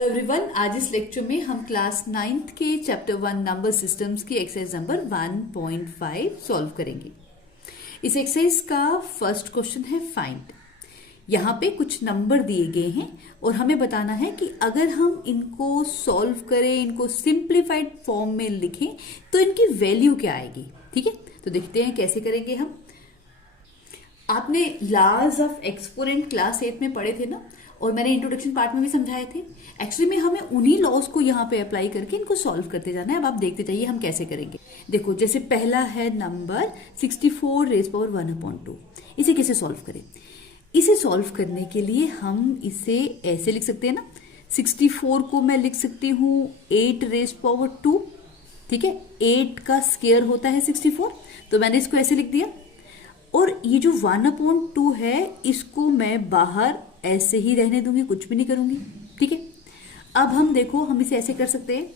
Everyone, आज इस lecture में हम क्लास 9th के चैप्टर 1 नंबर सिस्टम्स की एक्सरसाइज नंबर 1.5 सॉल्व करेंगे। इस एक्सरसाइज का फर्स्ट क्वेश्चन है फाइंड। यहाँ पे कुछ नंबर दिए गए हैं और हमें बताना है कि अगर हम इनको सॉल्व करें, इनको सिंप्लीफाइड फॉर्म में लिखें तो इनकी वैल्यू क्या आएगी। ठीक है, तो देखते हैं कैसे करेंगे हम। आपने लॉज ऑफ एक्सपोनेंट क्लास 8 में पढ़े थे ना, और मैंने इंट्रोडक्शन पार्ट में भी समझाए थे। एक्चुअली में हमें उन्हीं लॉज को यहाँ पे अप्लाई करके इनको सॉल्व करते जाना है। अब आप देखते जाइए हम कैसे करेंगे। देखो, जैसे पहला है नंबर 64 रेज़ पावर 1/2। इसे कैसे सॉल्व करें? इसे सॉल्व करने के लिए हम इसे ऐसे लिख सकते हैं ना, 64 को मैं लिख सकती हूँ 8 रेज़ पावर 2। ठीक है, 8 का स्क्वायर होता है 64, तो मैंने इसको ऐसे लिख दिया। और ये जो 1/2 है इसको मैं बाहर ऐसे ही रहने दूंगी, कुछ भी नहीं करूंगी। ठीक है, अब हम देखो, हम इसे ऐसे कर सकते हैं,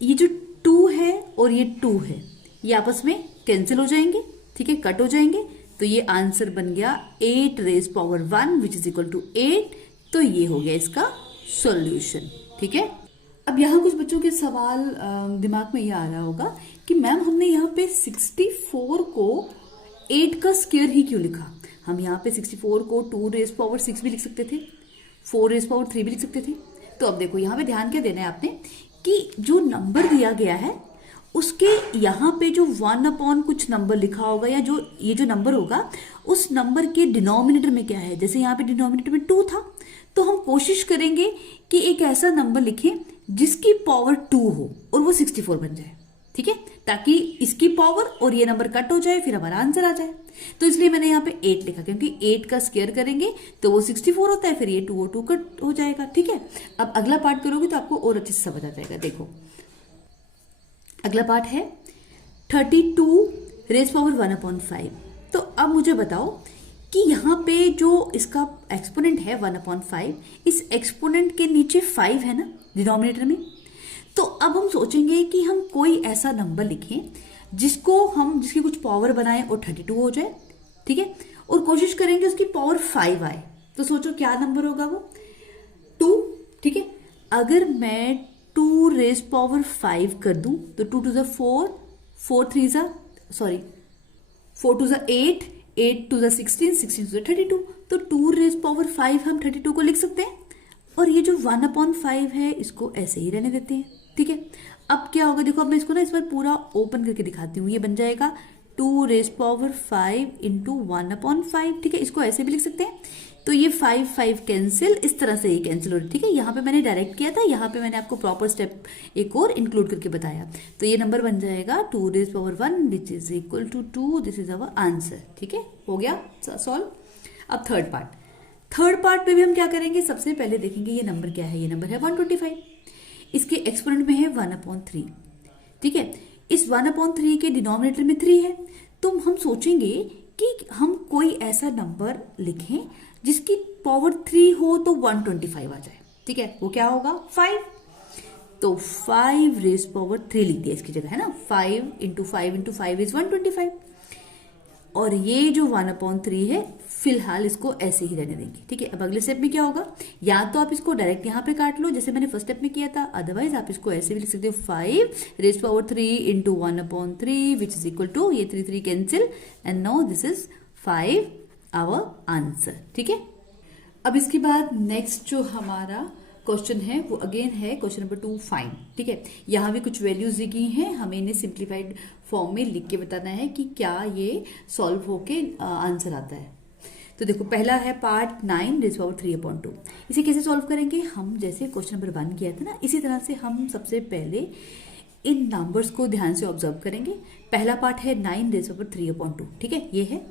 ये जो 2 है और ये 2 है ये आपस में कैंसिल हो जाएंगे। ठीक है, कट हो जाएंगे, तो ये आंसर बन गया 8 raise power 1 which is equal to 8। तो ये हो गया इसका सॉल्यूशन। ठीक है, अब यहाँ कुछ बच्चों के सवाल दिमाग में ये आ रहा होगा कि मैम हमने यहाँ पे 64 को 8 का स्क्वायर ही क्यों लिखा? हम यहाँ पे 64 को 2 रेज़ पावर 6 भी लिख सकते थे, 4 रेज़ पावर 3 भी लिख सकते थे। तो अब देखो, यहाँ पे ध्यान क्या देना है आपने कि जो नंबर दिया गया है उसके यहाँ पे जो 1 कुछ नंबर लिखा होगा, या जो ये जो नंबर होगा उस नंबर के डिनोमिनेटर में क्या है। जैसे यहाँ पे डिनोमिनेटर में 2 था, तो हम कोशिश करेंगे कि एक ऐसा नंबर लिखें जिसकी पावर 2 हो और वो 64 बन जाए। ठीक है, ताकि इसकी पावर और ये नंबर कट हो जाए, फिर हमारा आंसर आ जाए। तो इसलिए मैंने यहाँ पे 8 लिखा, क्योंकि 8 का स्क्वायर करेंगे तो वो 64 होता है, फिर ये 2 और 2 कट हो जाएगा। ठीक है, अब अगला पार्ट करोगे तो आपको और अच्छे से समझ आ जाएगा। देखो, अगला पार्ट है 32 रेज़ पावर 1/5। तो अब मुझे बताओ कि यहाँ पे जो इसका एक्सपोनेंट है 1/5, इस एक्सपोनेंट के नीचे 5 है ना डिनोमिनेटर में। तो अब हम सोचेंगे कि हम कोई ऐसा नंबर लिखें जिसकी कुछ पावर बनाएं और 32 हो जाए। ठीक है, और कोशिश करेंगे उसकी पावर 5 आए। तो सोचो क्या नंबर होगा वो? 2। ठीक है, अगर मैं 2 रेज़ पावर 5 कर दूं तो 2 2 4, 4 3 4 2 8, 8 2 16, 16 2 32। तो 2 रेज़ पावर 5 हम 32 को लिख सकते हैं, और ये जो 1/5 है इसको ऐसे ही रहने देते हैं। ठीक है, अब क्या होगा? देखो, अब मैं इसको ना इस बार पूरा ओपन करके दिखाती हूँ। ये बन जाएगा 2 रेज़ पावर 5 इंटू 1/5। ठीक है, इसको ऐसे भी लिख सकते हैं। तो ये 5 5 कैंसिल, इस तरह से ये कैंसिल हो रही है। ठीक है, यहाँ पे मैंने डायरेक्ट किया था, यहाँ पे मैंने आपको प्रॉपर स्टेप एक और इंक्लूड करके बताया। तो ये नंबर बन जाएगा 2 raise power 1 which is equal to 2। This is our answer. ठीक है, हो गया सॉल्व। अब थर्ड पार्ट में भी हम क्या करेंगे? सबसे पहले देखेंगे ये नंबर क्या है। ये नंबर है 125। इसके एक्सपोनेंट में है 1/3। ठीक है, इस 1/3 के डिनोमिनेटर में 3 है। तो हम सोचेंगे कि हम कोई ऐसा नंबर लिखें जिसकी पावर 3 हो तो 125 आ जाए। ठीक है, वो क्या होगा? 5। तो 5 रेज़ पावर 3 लिख दिया इसकी जगह, है ना। 5 इंटू 5 इंटू 5 इज 125। और ये जो 1/3 है फिलहाल इसको ऐसे ही रहने देंगे। ठीक है, अब अगले स्टेप में क्या होगा? या तो आप इसको डायरेक्ट यहाँ पे काट लो जैसे मैंने फर्स्ट स्टेप में किया था, अदरवाइज आप इसको ऐसे भी लिख सकते हो 5 raise power 3 into 1/3 which is equal to, ये 3 3 cancel, and now this is 5 our answer. ठीक है, अब इसके बाद नेक्स्ट जो हमारा क्वेश्चन है वो अगेन है क्वेश्चन नंबर 2 फाइंड। ठीक है, यहाँ भी कुछ वैल्यूज दी गई हैं, हमें इन्हें सिंप्लीफाइड फॉर्म में लिख के बताना है कि क्या ये सॉल्व होके आंसर आता है। तो देखो, पहला है पार्ट 9 रेज़ पावर 3/2। इसे कैसे सॉल्व करेंगे? हम जैसे क्वेश्चन नंबर 1 किया था ना, इसी तरह से हम सबसे पहले इन नंबर्स को ध्यान से ऑब्जर्व करेंगे। पहला पार्ट है 9 रेज़ पावर 3/2। ठीक है, ये है।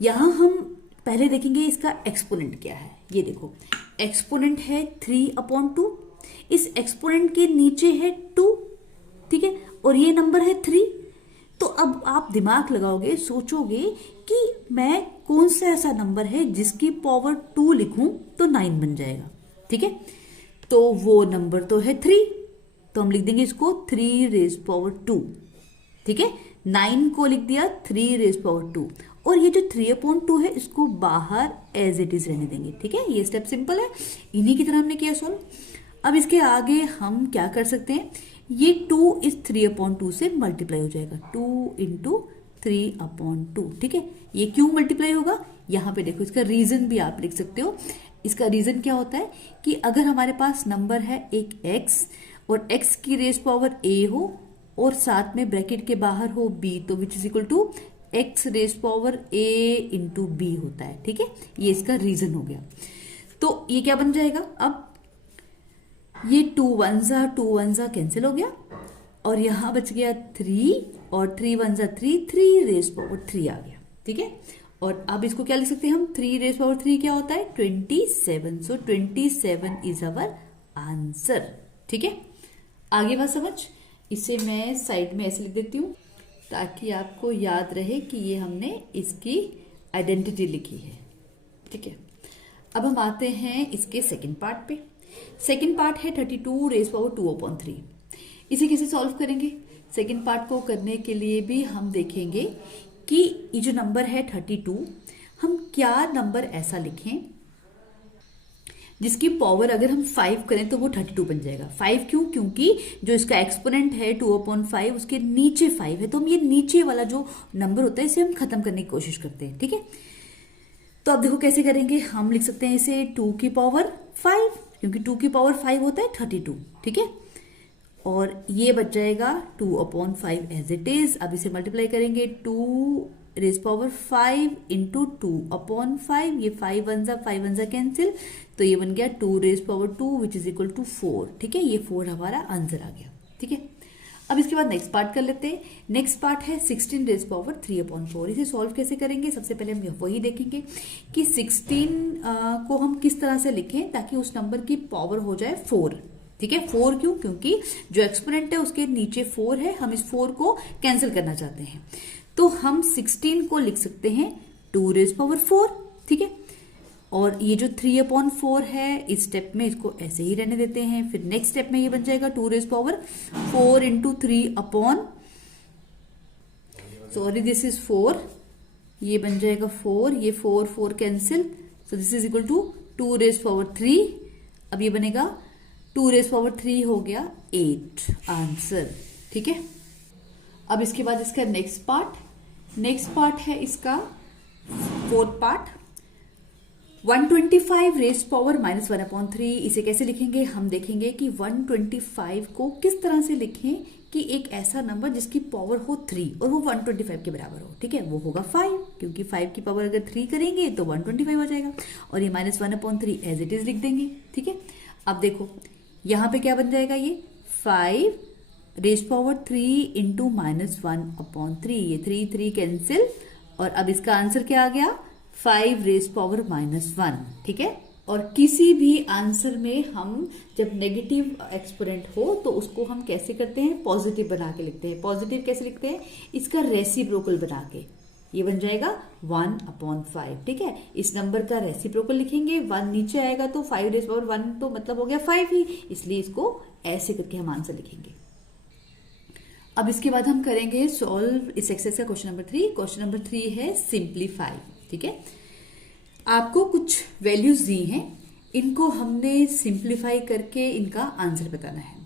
यहाँ हम पहले देखेंगे इसका एक्सपोनेंट क्या है। ये देखो, एक्सपोनेंट है 3/2। इस एक्सपोनेंट के नीचे है 2। ठीक है, और ये नंबर है 3। तो अब आप दिमाग लगाओगे, सोचोगे कि मैं कौन सा ऐसा नंबर है जिसकी पावर 2 लिखूं तो 9 बन जाएगा। ठीक है, तो वो नंबर तो है 3, तो हम लिख देंगे इसको 3 रेज़ पावर 2। ठीक है, 9 को लिख दिया 3 रेज़ पावर 2, और ये जो 3/2 है इसको बाहर एज इट इज रहने देंगे। ठीक है, ये स्टेप सिंपल है, इन्हीं की तरह हमने किया सॉल्व। अब इसके आगे हम क्या कर सकते हैं, ये 2 इस 3/2 से मल्टीप्लाई हो जाएगा, 2 इंटू 3/2। ठीक है, ये क्यों मल्टीप्लाई होगा, यहाँ पे देखो इसका रीजन भी आप लिख सकते हो। इसका रीजन क्या होता है कि अगर हमारे पास नंबर है एक x और x की रेस पावर a हो और साथ में ब्रैकेट के बाहर हो b, तो which is equal to x raise power a into B होता है। ठीक है, ये इसका रीजन हो गया। तो ये क्या बन जाएगा, अब ये 2 1 जा कैंसिल हो गया और यहां बच गया 3 और 3 1 जा 3 रेस पावर 3 आ गया। ठीक है, और अब इसको क्या लिख सकते हैं हम, 3 रेस पावर 3 क्या होता है 27। सो 27 इज अवर आंसर। ठीक है, आगे बात समझ, इसे मैं साइड में ऐसे लिख देती हूं ताकि आपको याद रहे कि ये हमने इसकी आइडेंटिटी लिखी है। ठीक है, अब हम आते हैं इसके सेकंड पार्ट पे। सेकंड पार्ट है 32 रेस पावर 2/3। इसे कैसे सॉल्व करेंगे, सेकंड पार्ट को करने के लिए भी हम देखेंगे कि ये जो नंबर है 32, हम क्या नंबर ऐसा लिखें जिसकी पावर अगर हम 5 करें तो वो 32 बन जाएगा। 5 क्यों, क्योंकि जो इसका एक्सपोनेंट है 2/5 उसके नीचे 5 है, तो हम ये नीचे वाला जो नंबर होता है इसे हम खत्म करने की कोशिश करते हैं। ठीक है, तो अब देखो कैसे करेंगे, हम लिख सकते हैं इसे 2 की पावर 5, क्योंकि 2 की पावर 5 होता है 32। ठीक है, और ये बच जाएगा 2/5 एज इट इज। अब इसे मल्टीप्लाई करेंगे 2 रेज पावर 5 इंटू 2/5, ये 5 1 जा कैंसिल, तो ये बन गया 2 raise power 2 which is equal to 4। ठीक है, ये 4 हमारा आंसर आ गया। ठीक है, अब इसके बाद नेक्स्ट पार्ट कर लेते हैं। नेक्स्ट पार्ट है 16 रेज पावर 3/4। इसे सॉल्व कैसे करेंगे, सबसे पहले हम वही देखेंगे कि 16 को हम किस तरह से लिखें ताकि उस नंबर की पावर हो जाए 4। ठीक है, 4 क्यों, क्योंकि जो एक्सपोनेंट है उसके नीचे 4 है, हम इस 4 को कैंसिल करना चाहते हैं, तो हम 16 को लिख सकते हैं 2 रेज पावर 4। ठीक है, और ये जो 3/4 है इस स्टेप में इसको ऐसे ही रहने देते हैं। फिर नेक्स्ट स्टेप में ये बन जाएगा 2 raise power 4 into 3 sorry this is 4, ये बन जाएगा 4, ये 4 cancel, so this is equal to 2 raise power 3। अब ये बनेगा 2 रेज पावर 3 हो गया 8 आंसर। ठीक है, अब इसके बाद इसका नेक्स्ट पार्ट है इसका फोर्थ पार्ट 125 रेज पावर -1/3। इसे कैसे लिखेंगे, हम देखेंगे कि 125 को किस तरह से लिखें कि एक ऐसा नंबर जिसकी पावर हो 3 और वो 125 के बराबर हो। ठीक है, वो होगा 5, क्योंकि 5 की पावर अगर 3 करेंगे तो 125 आ जाएगा, और ये -1/3 एज इट इज लिख देंगे। ठीक है, अब देखो यहां पे क्या बन जाएगा, ये 5 रेज पावर 3 इंटू -1/3, ये 3 कैंसिल, और अब इसका आंसर क्या आ गया 5 रेज पावर -1। ठीक है, और किसी भी आंसर में हम जब नेगेटिव एक्सपोनेंट हो तो उसको हम कैसे करते हैं, पॉजिटिव बना के लिखते हैं। पॉजिटिव कैसे लिखते हैं, इसका रेसिप्रोकल बना के, ये बन जाएगा 1/5। ठीक है, इस नंबर का रेसिप्रोकल लिखेंगे, 1 नीचे आएगा तो 5 रेज पावर 1 तो मतलब हो गया 5 ही, इसलिए इसको ऐसे करके हम आंसर लिखेंगे। अब इसके बाद हम करेंगे सॉल्व इस एक्सरसाइज का क्वेश्चन नंबर 3। क्वेश्चन नंबर 3 है सिंप्लीफाई। ठीक है, आपको कुछ वैल्यूज दी हैं, इनको हमने सिंप्लीफाई करके इनका आंसर बताना है।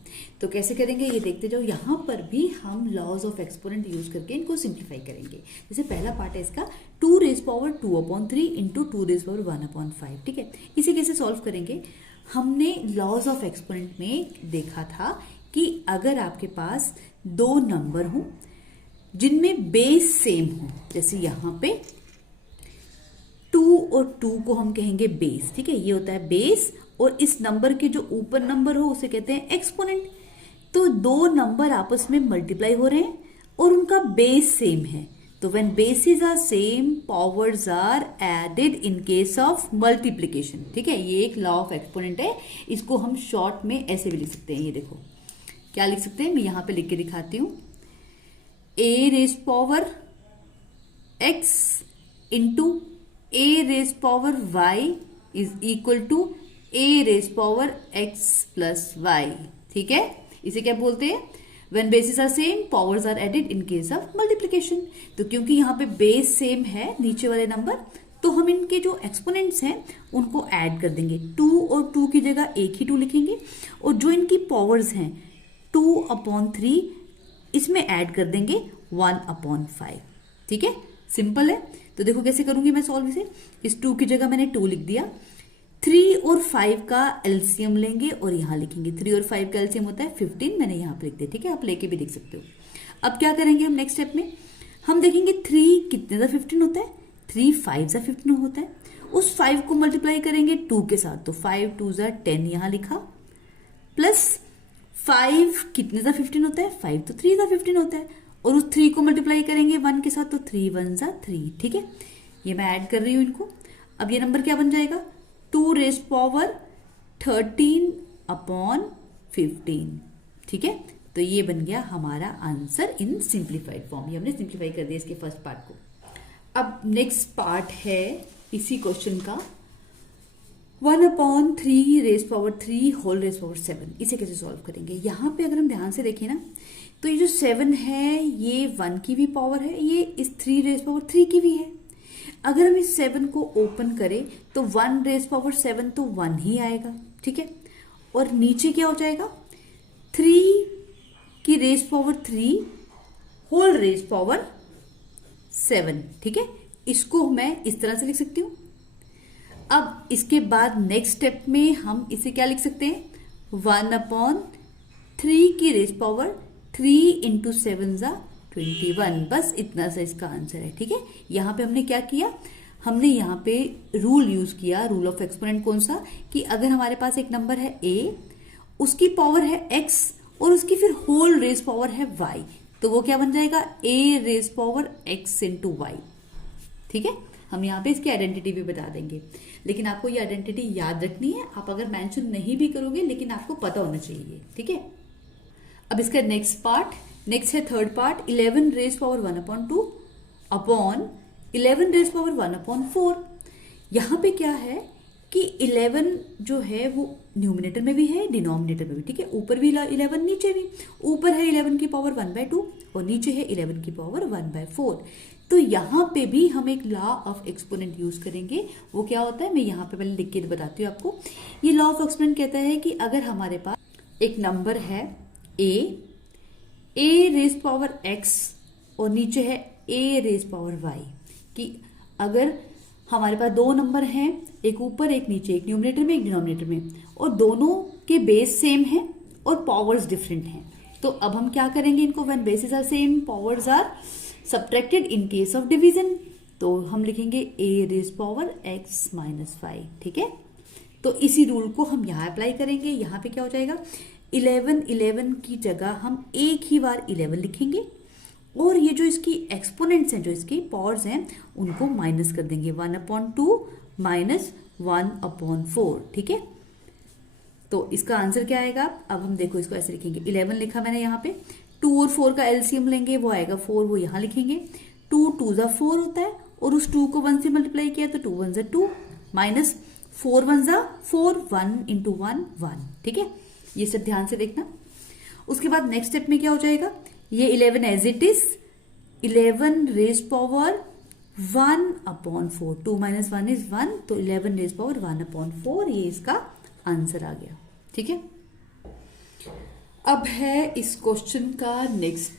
तो कैसे करेंगे ये देखते जाओ। यहां पर भी हम लॉज ऑफ एक्सपोनेंट यूज करके इनको सिंप्लीफाई करेंगे। जैसे पहला पार्ट है इसका 2 raise power 2/3 into 2 raise power 1/5। ठीक है, इसे कैसे सॉल्व करेंगे, हमने लॉज ऑफ एक्सपोनेंट में देखा था कि अगर आपके पास 2 नंबर हो जिनमें बेस सेम हो, जैसे यहां पे 2 और 2 को हम कहेंगे बेस। ठीक है, ये होता है बेस, और इस नंबर के जो ऊपर नंबर हो उसे कहते हैं एक्सपोनेंट। तो 2 नंबर आपस में मल्टीप्लाई हो रहे हैं और उनका बेस सेम है, तो when bases are same powers are added in case of multiplication. ठीक है, ये एक लॉ ऑफ एक्सपोनेंट है, इसको हम शॉर्ट में ऐसे भी लिख सकते हैं। ये देखो क्या लिख सकते हैं, मैं यहां पे लिख के दिखाती हूं, a raise power x into a raise power y is equal to a raise power x plus y। ठीक है, इसे क्या बोलते हैं, when bases are same powers are added in case of multiplication. तो क्योंकि यहाँ पे बेस सेम है नीचे वाले नंबर, तो हम इनके जो एक्सपोनेंट्स हैं उनको ऐड कर देंगे। 2 और 2 की जगह एक ही 2 लिखेंगे, और जो इनकी पावर्स हैं 2/3 इसमें ऐड कर देंगे 1/5। ठीक है, सिंपल है। तो देखो कैसे करूंगी मैं सॉल्व इसे। इस 2 की जगह मैंने 2 लिख दिया। 3 और 5 का एलसीएम लेंगे और यहां लिखेंगे। 3 और 5 का एलसीएम होता है 15, मैंने यहां पे लिख दिया। ठीक है, आप लेके भी लिख सकते हो। अब क्या करेंगे हम नेक्स्ट स्टेप में, हम देखेंगे 3 कितने सा 15 होता है। 3 5 सा 15 होता है। उस 5 को मल्टीप्लाई करेंगे 2 के साथ, तो 5 2 सा 10 यहां लिखा, प्लस 5 कितने सा 15 होता है। 5 तो 3 सा 15 होता है, और उस 3 को मल्टीप्लाई करेंगे 1 के साथ, तो 3 1 सा 3। ठीक है, ये मैं ऐड कर रही हूं इनको। अब ये नंबर क्या बन जाएगा, 2 रेज़ पावर 13/15। ठीक है, तो ये बन गया हमारा आंसर इन सिंप्लीफाइड फॉर्म। ये हमने सिंप्लीफाई कर दिया इसके फर्स्ट पार्ट को। अब नेक्स्ट पार्ट है इसी क्वेश्चन का 1/3 raise power 3 whole raise power 7। इसे कैसे सॉल्व करेंगे। यहां पे अगर हम ध्यान से देखें ना, तो ये जो 7 है ये 1 की भी पावर है, ये इस 3 रेज़ पावर 3 की भी है। अगर हम इस 7 को ओपन करें तो 1 रेज़ पावर 7 तो 1 ही आएगा। ठीक है, और नीचे क्या हो जाएगा, 3 की raise power 3 whole raise power 7। ठीक है, इसको मैं इस तरह से लिख सकती हूं। अब इसके बाद नेक्स्ट स्टेप में हम इसे क्या लिख सकते हैं, 1/3 की रेज़ पावर 3 इंटू 7 ज़ा 21। बस इतना सा इसका आंसर है। ठीक है, यहां पे हमने क्या किया, हमने यहाँ पे रूल यूज किया, रूल ऑफ एक्सपोनेंट। कौन सा, कि अगर हमारे पास एक नंबर है a, उसकी पावर है x और उसकी फिर होल रेज पावर है y, तो वो क्या बन जाएगा, a raise power x into Y. ठीक है, हम यहाँ पे इसकी आइडेंटिटी भी बता देंगे, लेकिन आपको ये आइडेंटिटी याद रखनी है। आप अगर मेंशन नहीं भी करोगे लेकिन आपको पता होना चाहिए। ठीक है, अब इसका नेक्स्ट है third part, 11 raise power 1/2 upon 11 raise power 1/4। यहां पे क्या है कि 11 जो है वो न्यूमिनेटर में भी है, डिनोमिनेटर में भी। ठीक है, ऊपर भी 11 नीचे भी, ऊपर है 11 की पावर 1/2 और नीचे है 11 की पावर 1/4। तो यहां पे भी हम एक लॉ ऑफ एक्सपोनेंट यूज करेंगे। वो क्या होता है, मैं यहां पे पहले लिख के बताती हूँ आपको। ये लॉ ऑफ एक्सपोनेंट कहता है कि अगर हमारे पास एक नंबर है a रेज पावर x और नीचे है a रेज पावर y, कि अगर हमारे पास दो नंबर हैं, एक ऊपर एक नीचे, एक न्यूमिनेटर में एक डिनोमिनेटर में, और दोनों के बेस सेम है और पावर्स डिफरेंट हैं, तो अब हम क्या करेंगे इनको, when bases are same powers are subtracted in case of division, तो हम लिखेंगे a raise power x minus 5। ठीक है, तो इसी रूल को हम यहाँ अप्लाई करेंगे। यहाँ पे क्या हो जाएगा, 11 की जगह हम एक ही बार 11 लिखेंगे, और ये जो इसकी एक्सपोनेंट्स हैं, जो इसकी पावर्स हैं, उनको माइनस कर देंगे, 1/2 माइनस 1/4। ठीक है, तो इसका आंसर क्या आएगा, अब हम देखो इसको ऐसे लिखेंगे। 11 लिखा मैंने यहाँ पे, 2 और 4 का एलसीएम लेंगे, वो आएगा 4, वो यहाँ लिखेंगे। 2 2 ज़ा 4 होता है, और उस 2 को 1 से मल्टीप्लाई किया तो 2 1 ज़ा 2 माइनस 4 1 ज़ा 4, 1 इंटू 1 1। ठीक है, ये सब ध्यान से देखना। उसके बाद नेक्स्ट स्टेप में क्या हो जाएगा, ये 11 as it is, 11 raise power 1/4, 2 minus 1 is 1, तो 11 रेज पावर 1/4, ये इसका आंसर आ गया। ठीक है, अब है इस क्वेश्चन का नेक्स्ट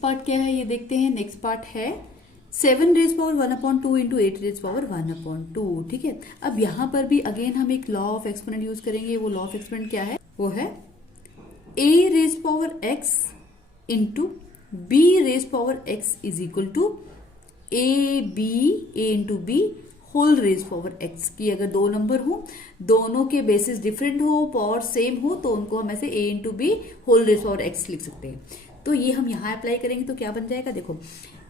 पार्ट क्या है ये देखते हैं। नेक्स्ट पार्ट है 7 raise power 1/2 into 8 raise power 1/2। ठीक है, अब यहां पर भी अगेन हम एक लॉ ऑफ एक्सपोनेंट यूज करेंगे। वो लॉ ऑफ एक्सपोनेंट क्या है, वो है a raise power x into b raise power x is equal to a into b whole raise power x की। अगर दो नंबर हो, दोनों के बेसिस डिफरेंट हो, पावर सेम हो, तो उनको हम ऐसे a into B whole raise power x लिख सकते हैं। तो ये हम यहाँ अप्लाई करेंगे तो क्या बन जाएगा, देखो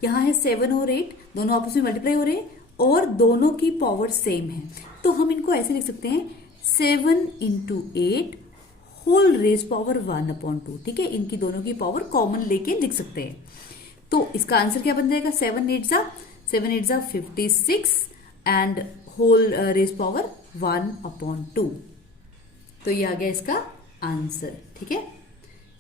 यहाँ है 7 और 8, दोनों आपस में मल्टीप्लाई हो रहे हैं और दोनों की पावर सेम है, तो हम इनको ऐसे लिख सकते हैं 7 इंटू 8 होल रेज पावर 1/2। ठीक है, इनकी दोनों की पावर कॉमन लेके लिख सकते हैं। तो इसका आंसर क्या बन जाएगा, 7 8 ज़ा 56 एंड होल रेज पावर 1/2। तो ये आ गया इसका आंसर। ठीक है,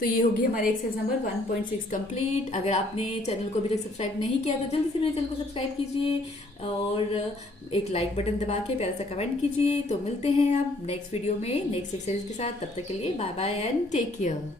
तो ये होगी हमारी एक्सरसाइज नंबर 1.6 कंप्लीट। अगर आपने चैनल को अभी तक सब्सक्राइब नहीं किया तो जल्दी से मेरे चैनल को सब्सक्राइब कीजिए और एक लाइक बटन दबा के प्यारा सा कमेंट कीजिए। तो मिलते हैं अब नेक्स्ट वीडियो में नेक्स्ट एक्सरसाइज के साथ। तब तक के लिए bye bye and take care.